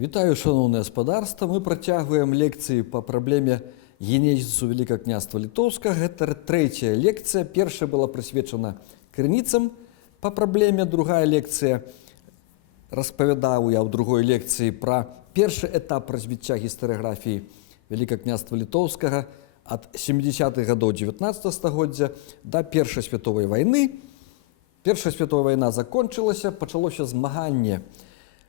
Вітаю, шановне гаспадарства. Мы працягваем лекцыі па праблеме генезісу Великага княства Літоўскага. Гэта трэцяя лекцыя. Першая была прысвечана крыніцам па праблеме. Другая лекцыя распавядаў я ў другой лекцыі пра першы этап развіцця гістарыяграфіі Великага княства Літоўскага ад 70-х гадоў 19 стагоддзя да Першай световай вайны. Першая световая вайна закончылася, пачалося змаганне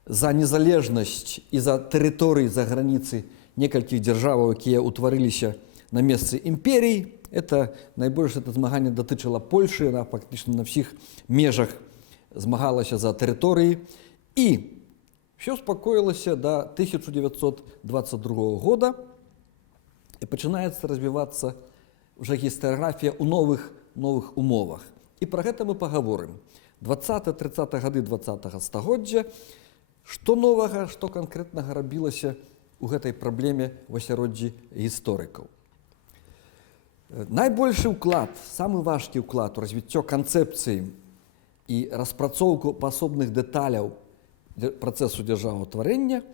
за незалежнасць і за тэрыторыі за граніцы некалькіх дзяржаваў, якія ўтварыліся на месцы імперій. Это найбольш это змаганне датычыла Польшы, яна фактычна на ўсіх межах змагалася за тэрыторыі. І ўсё спакоілася да 1922 года і пачынаецца развівацца ўжо гістарыяграфія ў новых умовах. І пра гэта мы пагаворым. 20-30 гады 20-го стагоддзя. Што новага, што канкрэтнага рабілася ў гэтай праблеме ў асяроддзі гісторыкаў? Найбольшы ўклад, самы важкі ўклад у развіццё канцэпцыі і распрацоўку пасобных дэталяў працэсу дзяржаўтварэння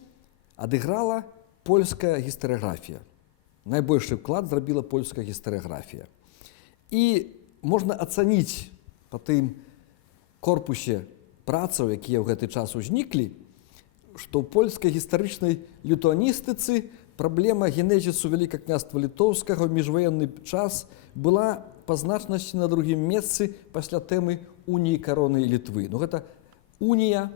адыграла польская гістарыяграфія. Найбольшы ўклад зрабіла польская гістарыяграфія. І можна ацаніць па тым корпусе працаў, якія ў гэты час узніклі, што ў польскай гістарычнай літуаністыцы праблема генезісу Великага княства Літоўскага ў міжваенны час была па значнасці на другім месцы пасля тэмы уніі кароны Літвы. Гэта унія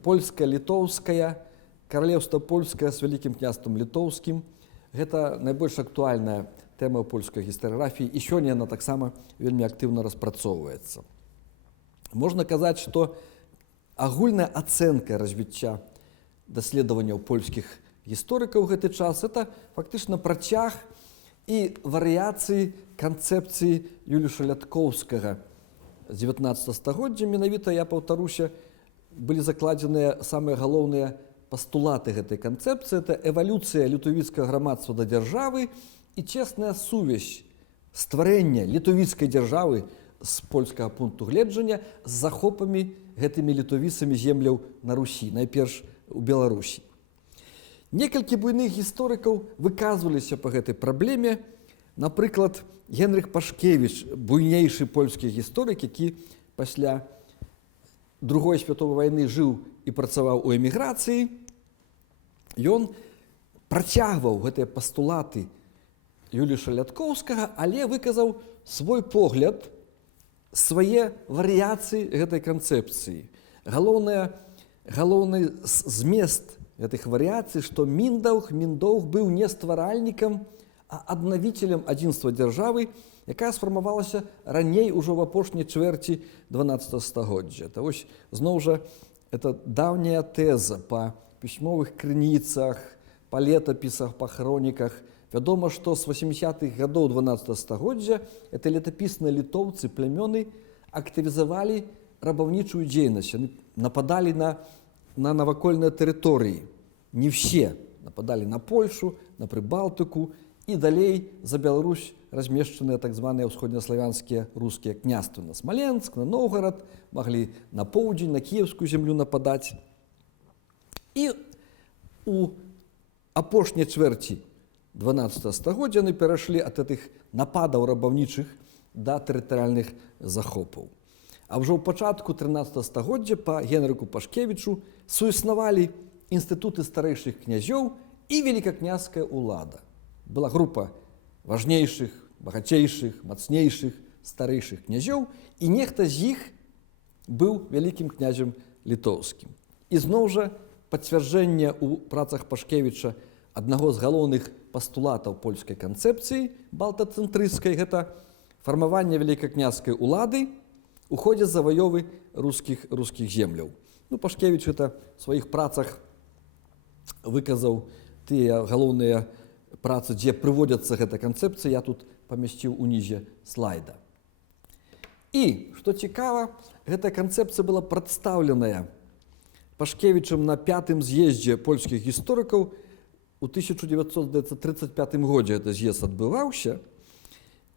польская, літоўская, каралеўства польскае з Великім княствам Літоўскім. Гэта найбольш актуальная тэма ў польскай гістарыяграфіі, і сёння яна таксама вельмі актыўна распрацоўваецца. Можна казаць, што агульная ацэнка развіцця даследаванняў польскіх гісторыкаў у гэты час это фактычна працяг і варыяцыі канцэпцыі Юліуша Ляткоўскага з 19 стагоддзя. Менавіта, я паўтаруся, былі закладзеныя самыя галоўныя пастулаты гэтай канцэпцыі. Это эвалюцыя літуавіцкага грамадства да дзяржавы і цесная сувязь стварэння літуавіцкай дзяржавы з польскага пункту гледжання з захопамі гэтымі літуавіцамі земляў на Русі, найперш у Беларусі. Некалькі буйных гісторыкаў выказваліся па гэтай праблеме. Напрыклад, Генрых Пашкевіч, буйнейшы польскі гісторык, які пасля Другой световай вайны жыў і працаваў у эміграцыі. Ён працягваў гэтыя пастулаты Юліуша Ляткоўскага, але выказаў свой погляд, свае варыяцыі гэтай канцэпцыі. Галоўны змест гэтых варыяцый, што Міндаўг быў не стваральнікам, а аднавіцелем адзінства дзяржавы, якая сфармавалася раней ужо в апошняй чвэрці 12 стагоддзя. Вось зноў жа это даўняя тэза па пісьмовых крыніцах, па летапісах, па хроніках. Вядома, што з 80-х гадоў 12 стагоддзя это летапісныя літоўцы, плямёны актывізавалі рабаўнічую дзейнасць. Яны нападалі на навакольныя тэрыторыі. Не все. Нападалі на Польшу, на Прыбалтыку і далей за Беларусь размешчаныя так званыя ўсходнеславянскія рускія княствы. На Смаленск, на Новгарад, маглі на поўдзень, на кіеўскую зямлю нападаць. І у апошняй чвэрці 12 стагоддзя яны перайшлі ад гэтых нападаў рабаўнічых да тэрытарыяльных захопаў. А ўжо ў пачатку 13 стагоддзя па Генрыку Пашкевічу суіснавалі інстытуты старэйшых князёў і велікакняская ўлада. Была група важнейшых, багацейшых, мацнейшых, старэйшых князёў, і нехта з іх быў вялікім князем літоўскім. І зноў жа пацвярджэнне ў працах Пашкевіча аднаго з галоўных пастулатаў польскай канцэпцыі балтацэнтрысцкай — гэта фармаванне велікакняскай улады у ходзе заваёвы рускіх земляў. Пашкевіч гэта ў сваіх працах выказаў тыя галоўныя працы, дзе прыводзяцца гэта канцэпцыя, я тут памясціў унізе слайда. І, што цікава, гэтая канцэпцыя была прадстаўленая Пашкевічам на 5-м з'ездзе польскіх гісторыкаў у 1935 годзе. Гэты з'езд адбываўся,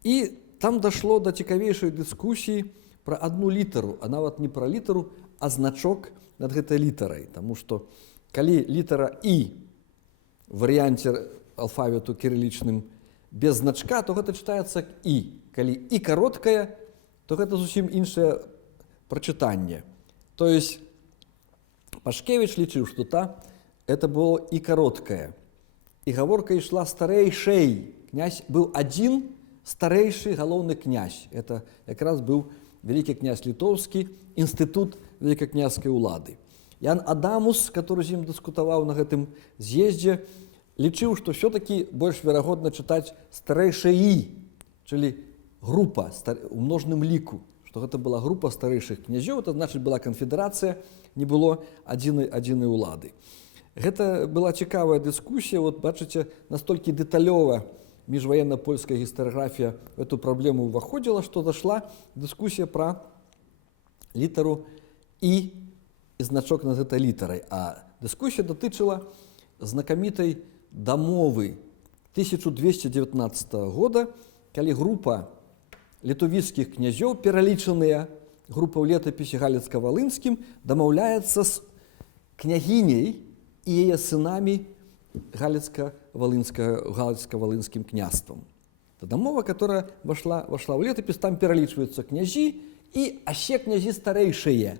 і там дашло да цікавейшай дыскусіі пра адну літару, а нават не пра літару, а значок над гэтай літарай. Таму што калі літара «і» в варыянце алфавіту кірылічным без значка, то гэта чытаецца «і». Калі «і» кароткая, то гэта зусім іншае прачытанне. То есть Пашкевіч лічыў, што это было «і» кароткае. І гаворка ішла старэйшэй. Князь быў адзін старэйшы галоўны князь. Это якраз быў вялікі князь літоўскі, інстытут вялікакняжскай улады. Ян Адамус, который з ім дыскутаваў на гэтым з'ездзе, лічыў, што ўсё-такі больш верагодна чытаць старэйшаі, чылі група у множным ліку, што гэта была група старэйшых князёў, это значыць была канфедэрацыя, не было адзінай улады. Гэта была цікавая дыскусія, вот бачыце, настолькі дэталёва міжваенна-польская гістарыяграфія в эту праблему ўваходзіла, што зашла дыскусія пра літару «і» і значок над гэтай літарай. А дыскусія датычыла знакамітай дамовы 1219 года, калі група літовіцкіх князёў, пералічаныя група ў летапісе галіцка-валынскім, дамаўляецца з княгіняй і яе сынамі галіцка-валынскім княствам. Это дамова, которая вошла в летопись, там пералічваюцца князі і аще князі старэйшыя.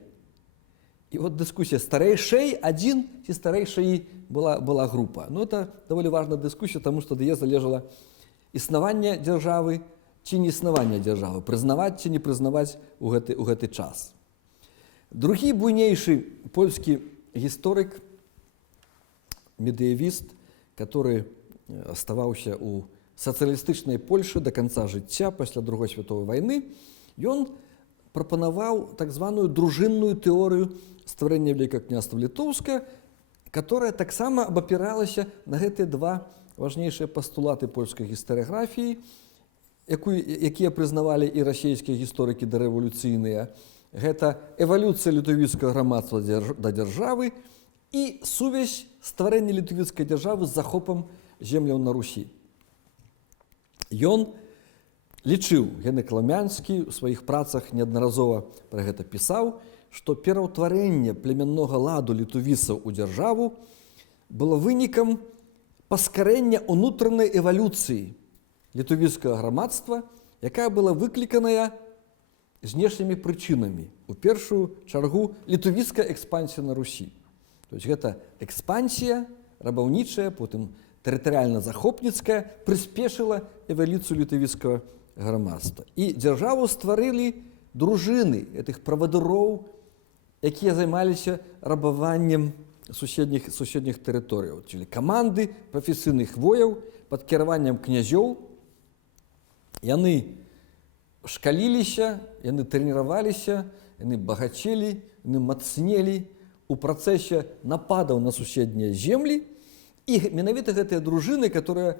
І вот дыскусія старэйшэй адзін ці старэйшаі была група. Но это даволі важная дыскусія, таму што ад яе залежала існаванне дзяржавы ці не існаванне дзяржавы, прызнаваць ці не прызнаваць у гэты час. Другі буйнейшы польскі гісторык, медыявіст, который аставаўся ў сацыялістычнай Польшы да канца жыцця пасля Другой световай вайны, ён прапанаваў так званую дружынную тэорыю стварэння Вялікакняства Літоўска, которая таксама абапіралася на гэтыя два важнейшыя пастулаты польскай гістарыяграфіі, якія прызнавалі і расійскія гісторыкі дарэвалюцыйныя. Гэта эвалюцыя літовіцкага грамадства да дзяржавы і сувязь стварэння літовіцкай дзяржавы з захопам земляў на Русі. Ён лічыў, Генрык Ламянскі у сваіх працах неаднаразова пра гэта пісаў, што пераўтварэнне племяннога ладу літовісаў у дзяржаву было вынікам паскарэння ўнутранай эвалюцыі літовіцкага грамадства, якая была выкліканая знешнімі прычынамі. У першую чаргу літовіцкая экспансія на Русі. То есть гэта экспансія рабаўнічая, потым тэрытарыяльна-захопніцкая прыспешыла эвалюцыю літовіцкага грамадства. І дзяржаву стварылі дружыны гэтых правадыроў, якія займаліся рабаваннем суседніх тэрыторыяў. Czyli каманды прафесійных вояў пад кіраваннем князёў. Яны шкаліліся, яны трэніраваліся, яны багацелі, яны мацнелі у працэсе нападаў на суседнія землі. І менавіта гэтыя дружыны, которые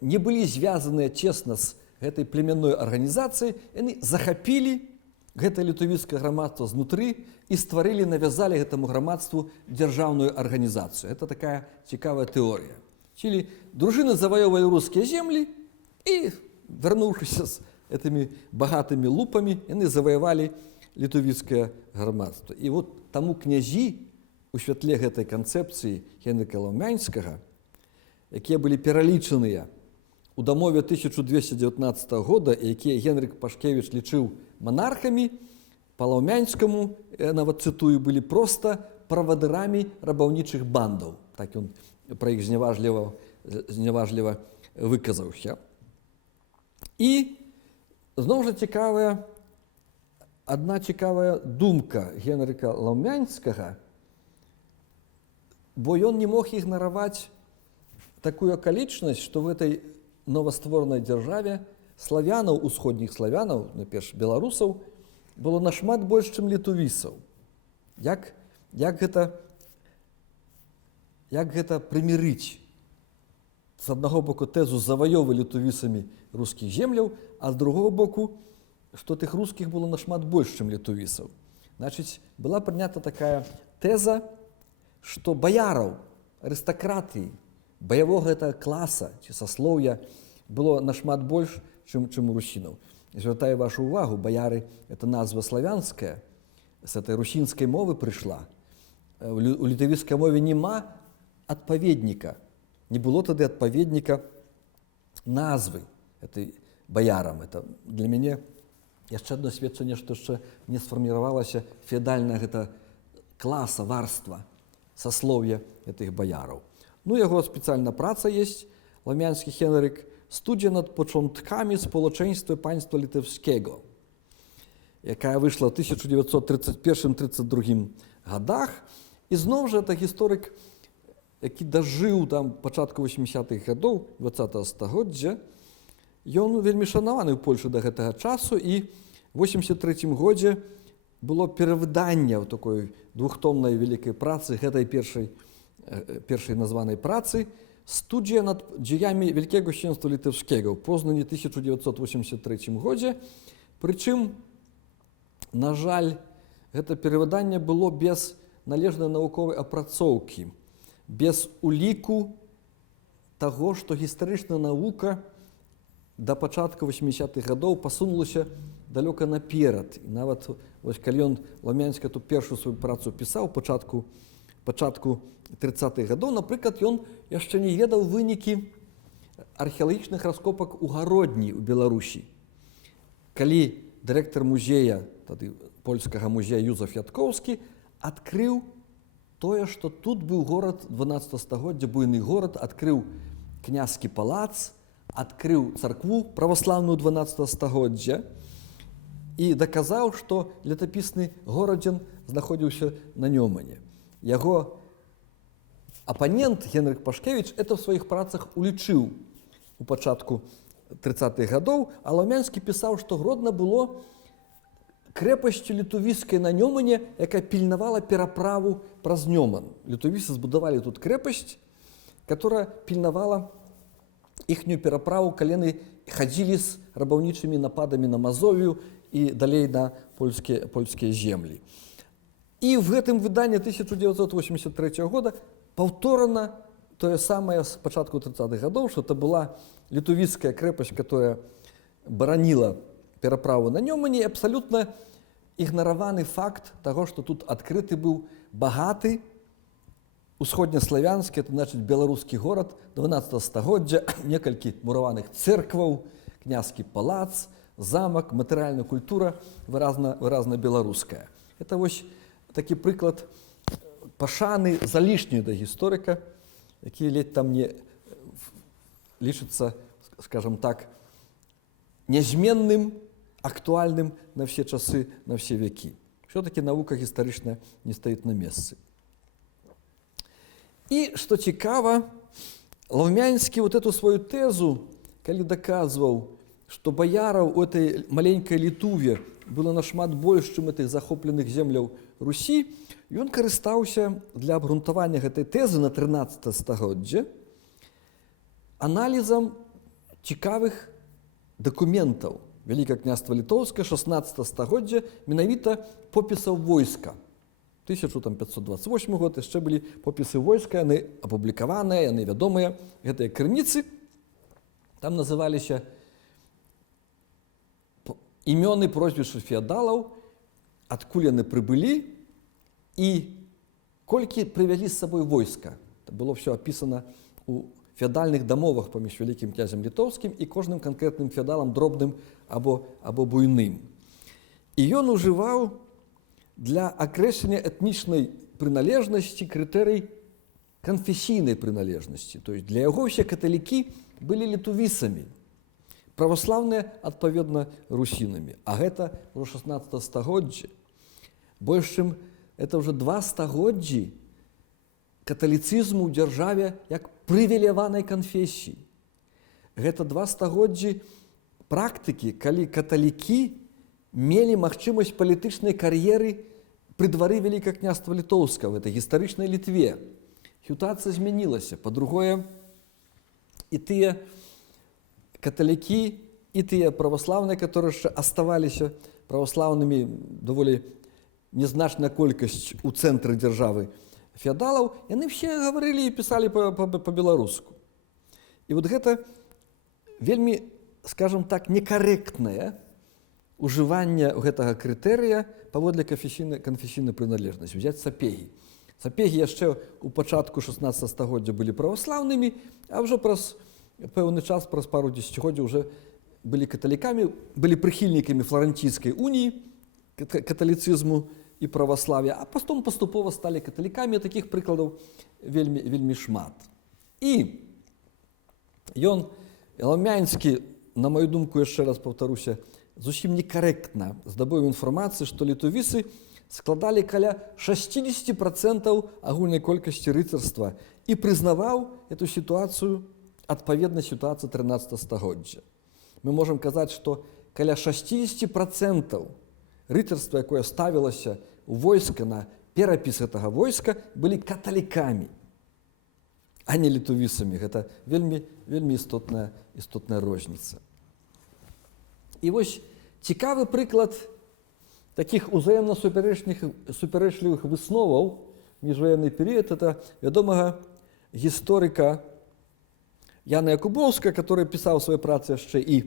не былі звязаныя цесна з гэтай племянной арганізацыяй, яны захапілі гэтае літовіцкае грамадства знутры і стварылі, навязалі гэтаму грамадству дзяржаўную арганізацыю. Это такая цікавая тэорыя. Czyli дружыны заваёвалі рускія землі і, вярнуўшыся з гэтымі багатымі лупамі, яны заваявалі літовіцкае грамадства. І вот таму князі у святле гэтай канцэпцыі Генрыка Ламянскага, якія былі пералічаныя у дамове 1219 года, якія Генрык Пашкевіч лічыў манархамі, па Ламянскаму, нават цытую, былі проста правадырамі рабаўнічых бандаў. Так ён пра іх зняважліва выказаўся. І зноў жа адна цікавая думка Генрыка Ламянскага, бо ён не мог ігнараваць такую акалічнасць, што в этой новастворанай дзяржаве славянаў, усходніх славянаў, найперш беларусаў, было нашмат больш, чым літовісаў. Як гэта прымірыць? З аднаго боку тэзу заваёвы літовісамі рускіх земляў, а з другого боку, што тых рускіх было нашмат больш, чым літовісаў. Значыць, была прынята такая тэза, што баяраў, арыстакратыі, баявога гэтага класа ці саслоўя было нашмат больш, чым у русінаў. Звяртаю вашу увагу, баяры – это назва славянская, з этой русінскай мовы прыйшла. У літавійскай мове няма адпаведніка. Не было тады адпаведніка назвы этой баярам. Это для мяне яшчэ адно сведчанне, што яшчэ не сфарміравалася феадальнае гэта класа, варства, саслоўе гэтых баяраў. Ну, яго спецыяльна праца есть, Ламянскі Хенрык, студзія над пачаткамі спалучэнства панства літаўскага, якая выйшла ў 1931-32 годах. І зноў жа, это гісторык, які дажыў там пачатку 80-х гадоў 20-го стагоддзя. Ён вельмі шанаваны ў Польшы да гэтага часу, і ў 83-м годзе было перавыданне ў такой двухтомнай вялікай працы, гэтай першай названай працы, студзія над дзеямі Вялікага княства літаўскага ў Познані 1983 годзе. Прычым, на жаль, гэта перавыданне было без належнай навуковай апрацоўкі, без уліку таго, што гістарычная навука да пачатку 80-х гадоў пасунулася далёка наперад. І нават, вось, калі ён Ламянскі ту першую сваю працу пісаў пачатку 30-х гадоў, напрыклад, ён яшчэ не ведаў вынікі археалагічных раскопак у Гародні ў Беларусі. Калі дырэктар музея, тады польскага музея Юзеф Яткоўскі, адкрыў тое, што тут быў горад 12 стагоддзя, буйны горад, адкрыў княскі палац, адкрыў царкву праваслаўную 12 стагоддзя і даказаў, што летапісны горадзін знаходзіўся на Нёмане. Яго апанент Генрых Пашкевіч это ў сваіх працах улічыў у пачатку 30-х гадоў, а Ламянскі пісаў, што Гродна было крэпасцю літувійскай на Нёмане, якая пільнавала пераправу праз Нёман. Літувійцы збудавалі тут крэпасць, которая пільнавала іхнюю пераправу, калі яны хадзілі з рабаўнічымі нападамі на Мазовію і далей на польскія землі. І в гэтым выданні 1983 года паўторана тое самае з пачатку 30-х гадоў, што это была літувійская крэпасць, которая бараніла пераправу на Нёмане, і абсалютна ігнараваны факт таго, што тут адкрыты быў багаты усходнеславянскі, это значыць беларускі горад 12 стагоддзя, некалькі мураваных церкваў, княскі палац, замак, матэрыяльная культура выразна беларуская. Это вось такі прыклад пашаны залішнюю да гісторыка, які ледзь там не лічыцца, скажем так, нязменным, актуальным на все часы, на все векі. Все-таки наука гістарычная не стаіць на месцы. І, што цікава, Лаўмянскі вот эту сваю тэзу, калі даказваў, што баяраў у этой маленькай Літуве было нашмат больш, чым этих захопленых земляў Русі, ён карыстаўся для абгрунтавання гэтай тэзы на 13 стагоддзе аналізам цікавых дакументаў Вялікага княства Літоўскае 16 стагоддзя, менавіта попісаў войска. 1528 год яшчэ былі попісы войска, яны апублікаваныя, яны вядомыя, гэтыя крыніцы. Там называліся імёны, прозвішчы феадалаў, адкуль яны прыбылі і колькі прывялі з сабой войска. Это было все апісана у феадальных дамовах паміж вялікім князем літоўскім і кожным канкрэтным феадалам, дробным або буйным. І ён ужываў для акрэслення этнічнай прыналежнасці крытэрый канфесійнай прыналежнасці. То есть для яго ўсе каталікі былі літувісамі, праваслаўныя, адпаведна, русінамі. А гэта ўжо 16 стагоддзе. Больш чым это ўжо 2 стагоддзі каталіцызму ў дзяржаве як прывіляванай канфесіі. Гэта 2 стагоддзі практыкі, калі каталікі мелі магчымасць палітычнай кар'еры пры двары Вялікага княства Літоўскага, в этой гістарычнай Літве. Сітуацыя змянілася. Па-другое, і тыя каталікі, і тыя праваслаўныя, которые яшчэ аставаліся праваслаўнымі, даволі незначная колькасць у цэнтры дзяржавы феадалаў, яны все гаварылі і пісалі па-беларуску. І вот гэта вельмі, скажем так, некарэктнае ужыванне гэтага крытэрыя паводле канфесійнай прыналежнасці. Взяць Сапегі. Сапегі яшчэ ў пачатку 16 стагоддзя былі праваслаўнымі, а ўжо праз пэўны час, праз пару дзесяцігоддзяў уже былі каталікамі, былі прыхільнікамі фларэнційскай уніі, каталіцызму і праваслав'я, а потом паступова сталі каталікамі. Такіх прыкладаў вельмі, вельмі шмат. І ён, Ламянскі, на мою думку, яшчэ раз паўтаруся, зусім некарэктна здабыў інфармацыю, што літувісы складалі каля 60% агульнай колькасці рыцарства і прызнаваў эту сітуацыю адпаведна сітуацыі 13 стагоддзя. Мы можам казаць, што каля 60% рыцарства, якое ставілася ў войска на перапіс гэтага войска, былі каталікамі, а не літувісамі. Гэта вельмі, вельмі істотная розніца. І вось цікавы прыклад таких узаемна супярэчлівых высноваў міжваенны перыяд — это вядомага гісторыка Яна Якубоўска, который пісаў свае працы яшчэ і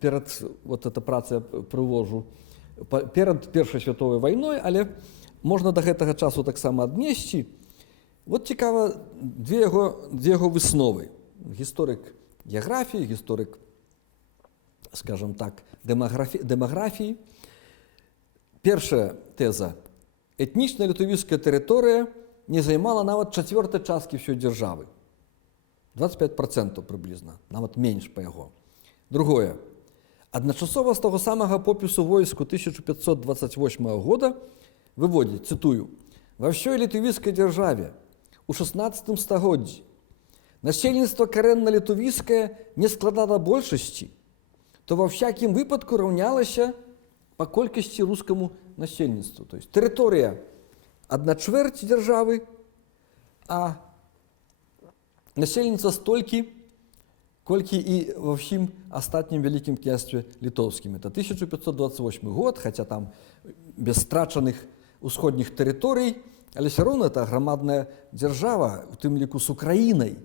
перад, вот эта праца прывожу, перад Першай световай вайной, але можна да гэтага часу таксама аднесці. Вот цікава две яго высновы. Гісторык геаграфіі, гісторык, скажем так, дэмаграфіі. Першая тэза. Этнічная літувіцкая тэрыторыя не займала нават чацвёртай часткі ўсёй дзяржавы. 25% прыблізна, нават менш па яго. Другое. Адначасова з таго самага попісу войску 1528 года выводзіць, цытую, «Во всёй літувіцкай дзяржаве у 16 стагоддзі насельніцтва карэнна-літувіцкае не складала большасці, то ва всякім выпадку раўнялася по колькасці рускаму насельніцтву». То есть тэрыторыя 1/4 дзяржавы, а насельніцтва столькі, колькі і ва ўсім астатнім вялікім княстве літоўскім. Это 1528 год, хаця там без страчаных усходніх тэрыторый, але все роўна это грамадная дзяржава, у тым ліку з Украінай,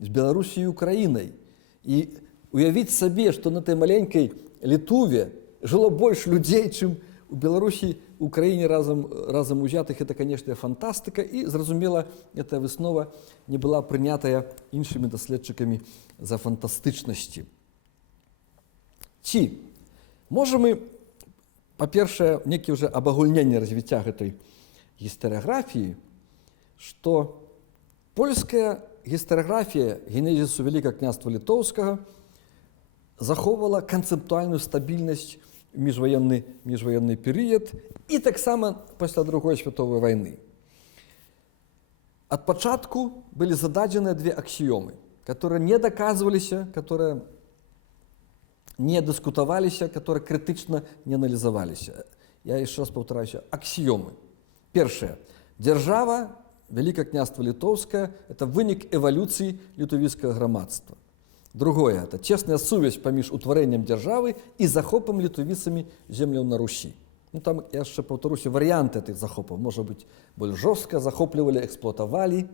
з Беларусіяй і Украінай. І уявіць сабе, што на той маленькай Літуве жыло больш людзей, чым у Беларусі, Украіне разам узятых. Это, конечно, фантастыка. І, зразумела, эта выснова не была прынятая іншымі даследчыкамі за фантастычнасці. Ці можам мы, па-першае, некі ўжо абагульненне развіцця гэтай гістарыяграфіі, што польская гістарыяграфія генезісу Вялікага княства Літоўскага захоўвала канцэптуальную стабільнасць міжваенны перыяд і таксама пасля Другой световай вайны. Ад пачатку былі зададзеныя две аксіёмы, которые не доказываліся, которые не дыскутаваліся, которые крытычна не аналізаваліся. Я яшчэ раз паўтараюся. Аксіёмы. Першае. Дзяржава, Вялікае княства Літоўскае — это вынік эвалюцыі літувіцкага грамадства. Другое — это цесная сувязь паміж утварэннем дзяржавы і захопам літувіцамі земляў на Русі. Ну, там, я яшчэ паўтаруся, варыянты гэтых захопаў. Можа быць, больш жорстка захоплівалі, эксплуатавалі,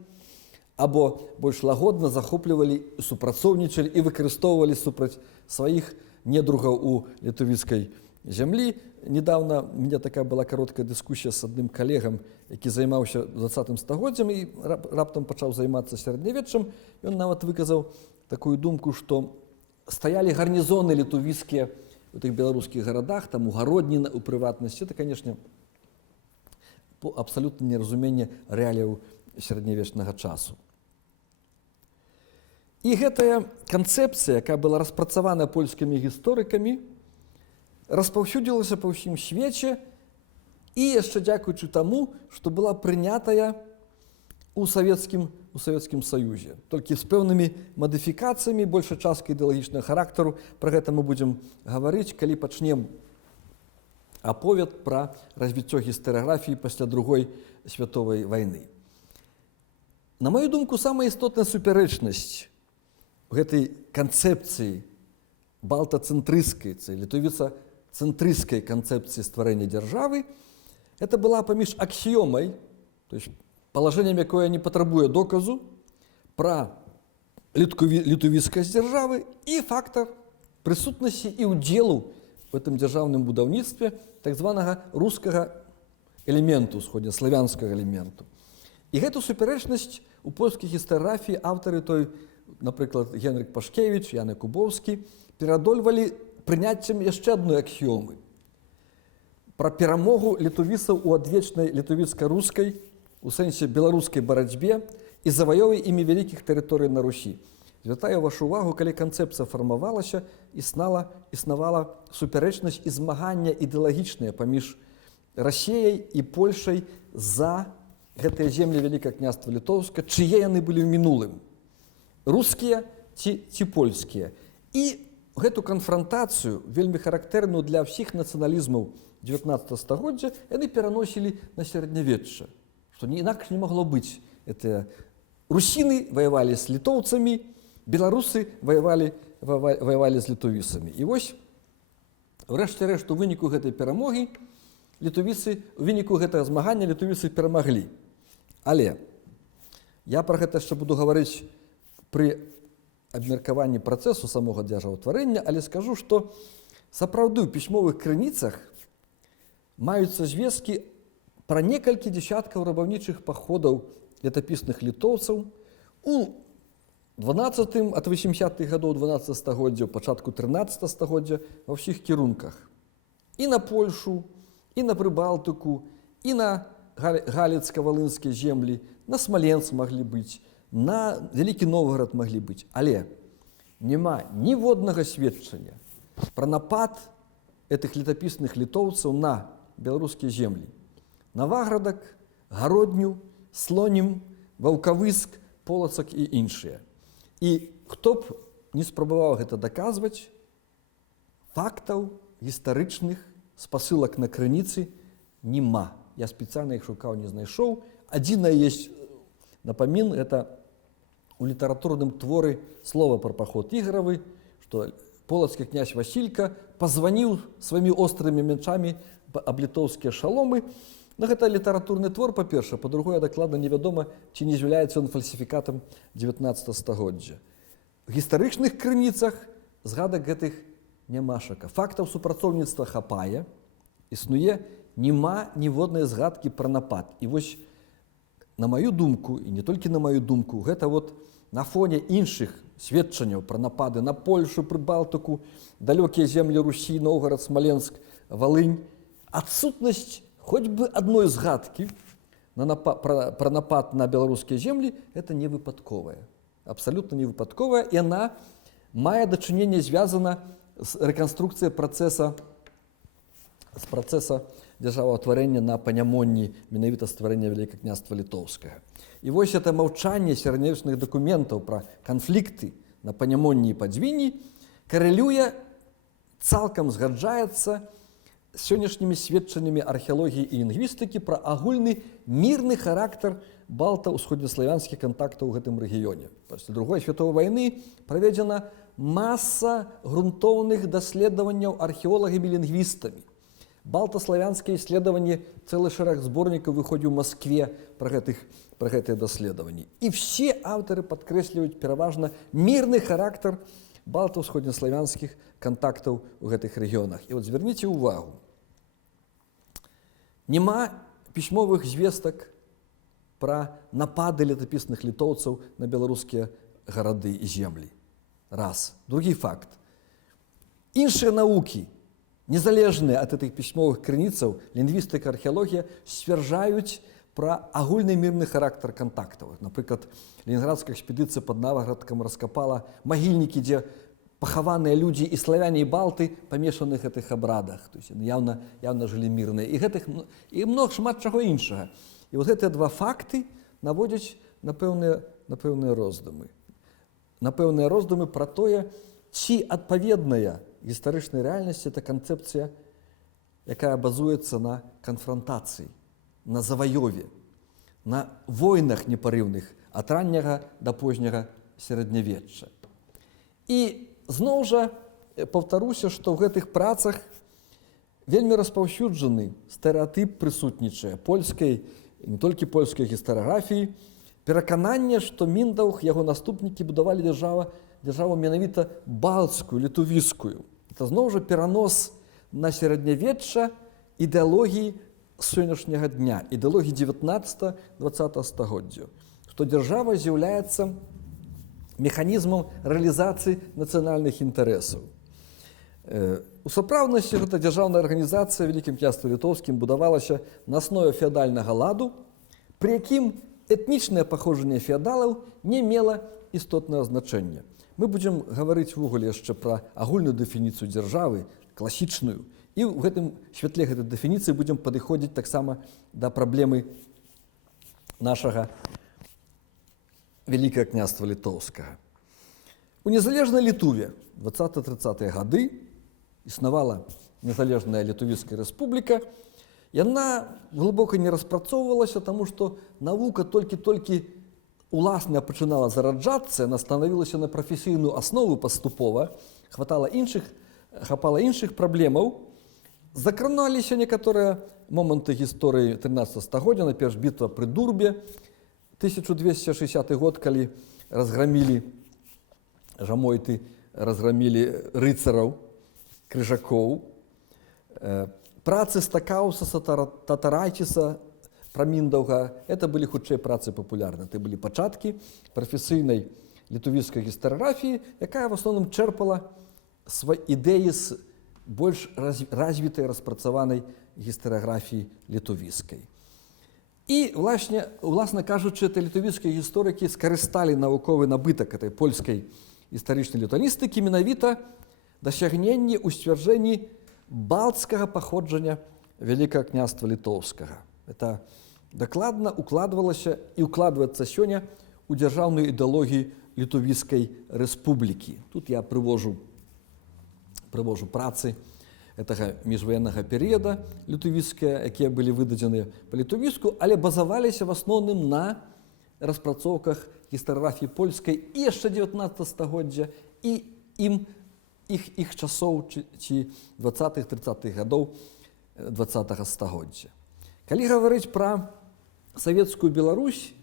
або больш лагодна захоплівалі, супрацоўнічалі і выкарыстоўвалі супраць сваіх недругаў у літувіцкай зямлі. Недавно у меня такая была короткая дыскусія з адным калегам, які займаўся 20 стагоддзям і раптам пачаў займацца сярэднявеччам. Ён нават выказаў такую думку, што стаялі гарнізоны літувіцкія у тых беларускіх гарадах, там у Гародніна, у прыватнасці. Это, конечно, абсалютна неразуменне рэаліяў сярэднявечнага часу. І гэтая канцэпцыя, якая была распрацавана польскімі гісторыкамі, распаўсюдзілася па ўсім свеце і яшчэ дзякуючы таму, што была прынятая у Савецкім Саюзе. Толькі з пэўнымі мадыфікацыямі, большай часткай ідэалагічнага характару. Пра гэта мы будзем гаварыць, калі пачнем аповед пра развіццё гістарыяграфіі пасля Другой световай вайны. На маю думку, самая істотная супярэчнасць гэтай канцэпцыі балтацэнтрыскай, літувіцацэнтрыскай канцэпцыі стварэння дзяржавы, это была паміж аксіёмай, то есть палажэннем, якое не патрабуе доказу, пра літувіцкасць дзяржавы і фактар прысутнасці і ўдзелу в этом дзяржаўным будаўніцтве так званага рускага элементу, усходнеславянскага элементу. І гэту супярэчнасць у польскай гістаграфіі аўтары той, напрыклад, Генрык Пашкевіч, Ян Якубоўскі, перадольвалі прыняццем яшчэ адной аксіёмы пра перамогу літувісаў у адвечнай літувіцка-рускай, у сэнсе беларускай барацьбе і заваёве імі вялікіх тэрыторый на Русі. Звяртаю вашу увагу, калі канцэпцыя фармавалася, існавала супярэчнасць і змаганне ідэалагічнае паміж Расіяй і Польшай за гэтыя землі Вялікага княства Літоўска, чые яны былі ў мінулым, рускія ці польскія. І гэту канфрантацыю, вельмі характэрную для ўсіх нацыяналізмаў 19 стагоддзя, яны пераносілі на сярэднявечча, што інакш не магло быць. Русіны ваявалі з літоўцамі, беларусы ваявалі з літувісамі. І вось, врэшце-рэшт, у выніку гэтай перамогі у выніку гэтага змагання літувісы перамаглі. Але я пра гэта яшчэ буду гаварыць пры абмеркаванні працэсу самога дзяржаўтварэння, але скажу, што сапраўды ў пісьмовых крыніцах маюцца звесткі пра некалькі дзесяткаў рабаўнічых паходаў летапісных літоўцаў у 12-м, ад 80-х гадоў 12 стагоддзя, пачатку 13 стагоддзя ва ўсіх кірунках. І на Польшу, і на Прыбалтыку, і на галіцка-валынскія землі, на Смаленск маглі быць, на Вялікі Новгарад маглі быць. Але няма ніводнага сведчання пра напад гэтых летапісных літоўцаў на беларускія землі. Наваградак, Гародню, Слонім, Ваўкавыск, Полацак і іншыя. І хто б не спрабаваў гэта даказваць, фактаў гістарычных спасылак на крыніцы няма. Я спецыяльна іх шукаў, не знайшоў. Адзінае ёсць напамін, гэта у літаратурным творы слова пра паход Ігоравы, што полацкі князь Васілька пазваніў сваімі острымі мячамі аб літоўскія шаломы. Но гэта літаратурны твор, па-першае, па-другое, дакладна невядома, ці не з'яўляецца ён фальсіфікатам 19 стагоддзя. В гістарычных крыніцах згадак гэтых нямашака. Фактаў супрацоўніцтва хапае, існуе няма ніводнай згадкі пра напад. І вось, на маю думку, і не толькі на маю думку, гэта вот на фоне іншых сведчанняў пра напады на Польшу, Прыбалтыку, далёкія землі Русі, Новгарад, Смаленск, Валынь, адсутнасць хоць бы адной згадкі пра напад на беларускія землі, гэта не выпадковая. Абсалютна не выпадковая. І яна мае дачыненне звязана з рэканструкцыяй працэса дзяржаўтварэння на панямонні менавіта стварэння Вялікага княства Літоўскага. І вось гэта маўчанне сярэднявечных дакументаў пра канфлікты на панямонні і падзвінні карэлюе, цалкам згаджаецца з сённяшнімі сведчаннямі археалогіі і лінгвістыкі пра агульны мірны характар балта-ўсходнеславянскіх кантактаў у гэтым рэгіёне. Пасля Другой световай вайны праведзена маса грунтоўных даследаванняў археолагамі і лінгвістамі. Балта-славянскія исследаванні, цэлы шэраг зборнікаў выходзіў у Маскве пра гэтыя даследаванні. І все аўтары падкрэсліваюць пераважна мірны характар балта-ўсходнеславянскіх кантактаў у гэтых рэгіёнах. І от звярніце ўвагу, няма пісьмовых звестак пра напады летапісных літоўцаў на беларускія гарады і землі. Раз. Другі факт. Іншыя навукі, незалежныя ад гэтых пісьмовых крыніцаў, лінгвістыка, археалогія, сцвярджаюць пра агульны мірны характар кантактаў. Напрыклад, ленінградская экспедыцыя пад Наваградкам раскапала магільнікі, дзе пахаваныя людзі і славяне, і балты памешаны ў гэтых абрадах. То есть явна жылі мірныя. І шмат чаго іншага. І вот гэтыя два факты наводзяць на пэўныя роздумы. На пэўныя роздумы пра тое, ці адпаведная гістарычнай рэальнасці это канцэпцыя, якая базуецца на канфрантацыі, на заваёве, на войнах непарыўных ад ранняга да позняга сярэднявечча. І зноў жа паўтаруся, што ў гэтых працах вельмі распаўсюджаны стэрэатып прысутнічае польскай, не толькі польскай гістарыяграфіі, перакананне, што Міндаўг, яго наступнікі будавалі дзяржаву менавіта балцкую, літувіскую. Это зноў жа перанос на сярэднявечча ідэалогіі сённяшняга дня, ідэалогіі 19-20 стагоддзяў, што дзяржава з'яўляецца механізмам рэалізацыі нацыянальных інтарэсаў. У сапраўднасці гэта дзяржаўная арганізацыя Вялікім княствам літоўскім будавалася на аснове феадальнага ладу, пры якім этнічнае паходжанне феадалаў не мела істотнага значэння. Мы будзем гаварыць увогуле яшчэ пра агульную дэфініцыю дзяржавы, класічную, і ў гэтым святле гэтай дэфініцыі будзем падыходзіць таксама да праблемы нашага Вялікага княства літоўскага. У незалежнай Літуве 20-30-е гады існавала незалежная Літувійская рэспубліка. Яна глыбока не распрацоўвалася, таму што навука толькі уласна пачынала зараджацца, яна станавілася на прафесійную аснову паступова, хапала іншых праблемаў. Закраналіся некаторыя моманты гісторыі 13 стагоддзя, найперш бітва пры Дурбе, 1260 год, калі разграмілі жамойты, разграмілі рыцараў, крыжакоў. Працы Стакаўса, Татарайчыса, пра Міндаўга, это былі хутчэй працы папулярныя. Это былі пачаткі прафесійнай літувійскай гістарыяграфіі, якая в асноўным чэрпала ідэі з больш развітай, распрацаванай гістарыяграфіі літувійскай. І, уласна кажучы, літувійскія гісторыкі скарысталі навуковы набытак этой польскай гістарычнай літуаністыкі менавіта дасягненні ў сцвярджэнні балцкага паходжання Вялікага княства літоўскага. Это дакладна укладвалася і укладваецца сёння ў дзяржаўную ідэалогію Літувійскай рэспублікі. Тут я прывожу працы гэтага міжваеннага перыяда літувійская, якія былі выдадзеныя па-літувійску, але базаваліся в асноўным на распрацоўках гістарыяграфіі польскай і яшчэ 19 стагоддзя і іх часоў ці 20-30-х гадоў 20-го стагоддзя. Калі гаварыць пра савецкую Беларусь,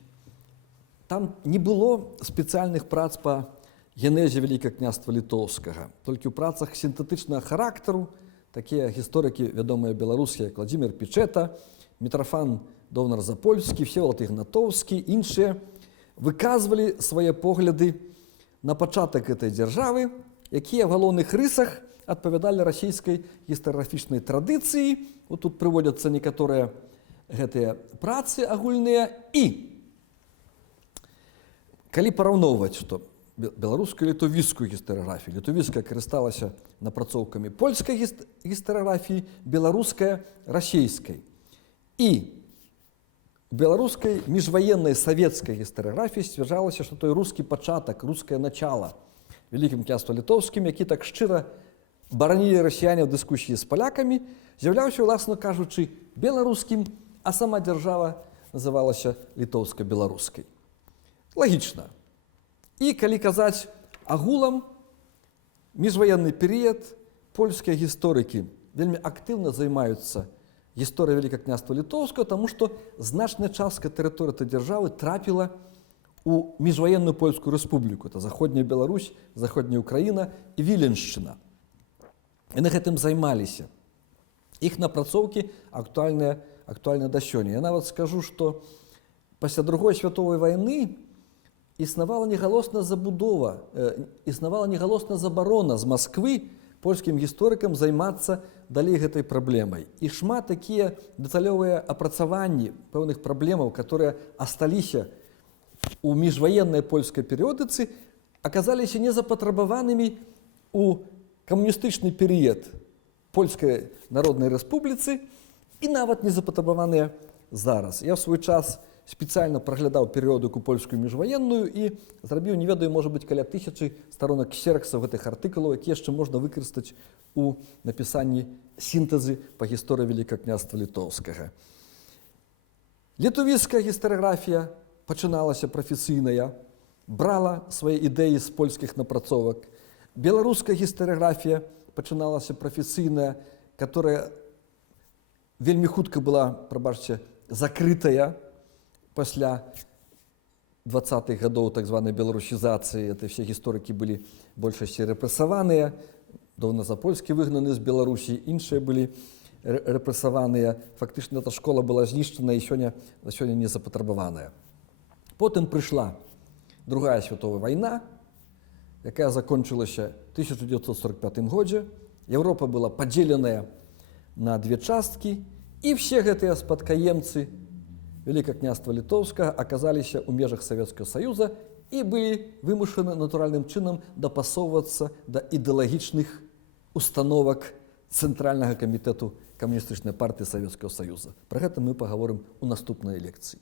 там не было спецыяльных прац па генезе Вялікага княства літоўскага. Толькі ў працах сінтэтычнага характару такія гісторыкі, вядомыя беларускія, як Владзімір Пічэта, Мітрафан Довнар-Запольскі, Всевалад Ігнатоўскі, іншыя, выказвалі свае погляды на пачатак гэтай дзяржавы, якія в галоўных рысах адпавядалі расійскай гістарыяграфічнай традыцыі. Вот тут прыводзяцца некаторыя гэтыя працы агульныя. І калі параўноўваць, што беларускую і літувійскую гістарыяграфію, літувійская карысталася напрацоўкамі польскай гістарыяграфіі, беларуская расійскай. І у беларускай міжваеннай савецкай гістарыяграфіі сцвярджалася, што той рускі пачатак, рускае начало Вялікім княствам літоўскім, які так шчыра баранілі расіяне ў дыскусіі з палякамі, з'яўляўся, уласна кажучы, беларускім, а сама дзяржава называлася літоўска-беларускай. Лагічна. І калі казаць агулам, міжваенны перыяд польскія гісторыкі вельмі актыўна займаюцца гісторыяй Вялікага княства літоўскага, таму што значная частка тэрыторыі этой дзяржавы трапіла у міжваенную польскую рэспубліку. Это заходняя Беларусь, заходняя Украіна і Віленшчына. Яны гэтым займаліся. Іх напрацоўкі актуальныя да сёння. Я нават скажу, што пасля Другой святовай вайны існавала негалосная забарона з Масквы польскім гісторыкам займацца далей гэтай праблемай. І шмат такія дэталёвыя апрацаванні пэўных праблемаў, которые асталіся у міжваеннай польскай перыёдыцы, аказаліся незапатрабаванымі у камуністычны перыяд Польскай Народнай Рэспубліцы і нават незапатрабаваныя зараз. Я ў свой час спецыяльна праглядаў перыёдыку польскую міжваенную і зрабіў, не ведаю, можа быць, каля 1000 старонак ксераксаў гэтых артыкулаў, якія яшчэ можна выкарыстаць у напісанні сінтэзы па гісторыі Вялікага княства літоўскага. Літувійская гістарыяграфія пачыналася прафесійная, брала свае ідэі з польскіх напрацовак. Беларуская гістарыяграфія пачыналася прафесійная, которая вельмі хутка была, прабачце, закрытая пасля 20-х гадоў так званай беларусізацыі. Это все гісторыкі былі большасці рэпрэсаваныя, Довнар-Запольскі выгнаны з Беларусі, іншыя былі рэпрэсаваныя. Фактычна эта школа была знішчана і сёння не запатрабаваная. Потым прыйшла Другая световая вайна, якая закончылася ў 1945 годзе. Еўропа была падзеленая на две часткі, і все гэтыя спадкаемцы Вялікае княства Літоўскага аказаліся ў межах Савецкага Саюза і былі вымушаны натуральным чынам дапасоўвацца да ідэалагічных установак Цэнтральнага камітэту Камуністычнай партыі Савецкага Саюза. Пра гэта мы пагаворым у наступнай лекцыі.